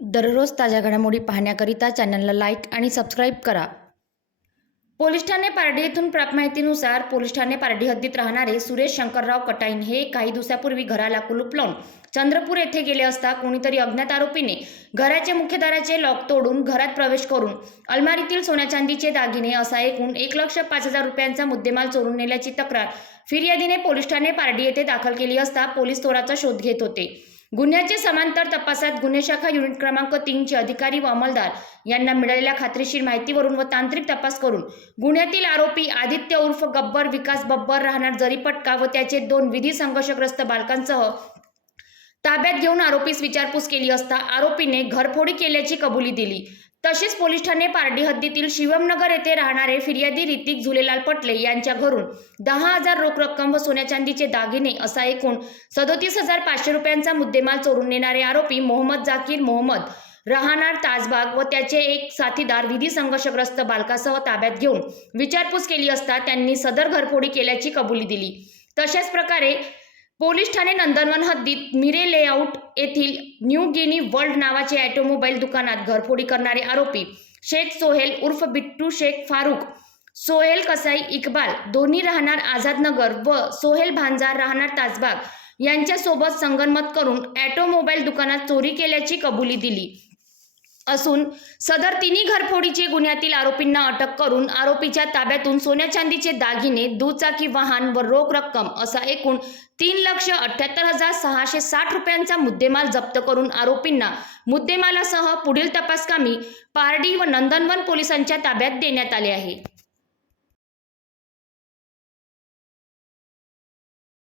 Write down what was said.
दररोज ताज्या घडामोडी पाहण्याकरिता चॅनलला लाईक आणि सबस्क्राईब करा. पोलीस ठाणे पारडी येथून प्राप्त माहितीनुसार पोलीस ठाणे पारडी हद्दीत राहणारे सुरेश शंकरराव कटाईन हे काही दिवसापूर्वी घराला कुलूप लावून चंद्रपूर येथे गेले असता कोणीतरी अज्ञात आरोपीने घराचे मुख्यदाराचे लॉक तोडून घरात प्रवेश करून अलमारीतील सोन्या चांदीचे दागिने असा एकूण एक लक्ष पाच हजार रुपयांचा मुद्देमाल चोरून नेल्याची तक्रार फिर्यादीने पोलीस ठाणे पारडी येथे दाखल केली असता पोलीस चोराचा शोध घेत होते. गुन्ह्याचे समांतर तपासात गुन्हे शाखा युनिट क्रमांक तीनचे अधिकारी व अंमलदार यांना मिळालेल्या खात्रीशीर माहितीवरून व तांत्रिक तपास करून गुन्ह्यातील आरोपी आदित्य उर्फ गब्बर विकास बब्बर राहणार जरीपटका व त्याचे दोन विधी संघर्षग्रस्त बालकांसह ताब्यात घेऊन आरोपीस विचारपूस केली असता आरोपीने घरफोडी केल्याची कबुली दिली. तसेच पोलीस ठाणे पारडी हद्दीतील शिवमनगर येथे राहणारे फिर्यादी ऋतिक झुलेलाल पटले यांच्या घरून दहा हजार रोख रक्कम व सोन्या चांदीचे दागिने असा एकूण सदोतीस हजार पाचशे रुपयांचा मुद्देमाल चोरून नेणारे आरोपी मोहम्मद जाकीर मोहम्मद राहणार ताजबाग व त्याचे एक साथीदार विधी संघर्षग्रस्त बालकासह ताब्यात घेऊन विचारपूस केली असता त्यांनी सदर घरफोडी केल्याची कबुली दिली. तशाच प्रकारे पोलीस ठाणे नंदनवन हद्दीत मिरे लेआउट येथील न्यू गिनी वर्ल्ड नावाचे ऑटोमोबाईल दुकानात घरफोडी करणारे आरोपी शेख सोहेल उर्फ बिट्टू शेख फारूक सोहेल कसाई इकबाल दोन्ही राहणार आझादनगर व सोहेल भांजार राहणार तासबाग यांच्यासोबत संगनमत करून ऑटोमोबाईल दुकानात चोरी केल्याची कबुली दिली. असून सदर तिन्ही घरफोडीचे गुन्ह्यातील आरोपींना अटक करून आरोपीच्या ताब्यातून सोन्या चांदीचे दागिने दुचाकी वाहन व रोख रक्कम असा एकूण तीन लक्ष अठ्याहत्तर हजार सहाशे साठ रुपयांचा मुद्देमाल जप्त करून आरोपींना मुद्देमालासह पुढील तपासकामी पारडी व नंदनवन पोलिसांच्या ताब्यात देण्यात आले आहे.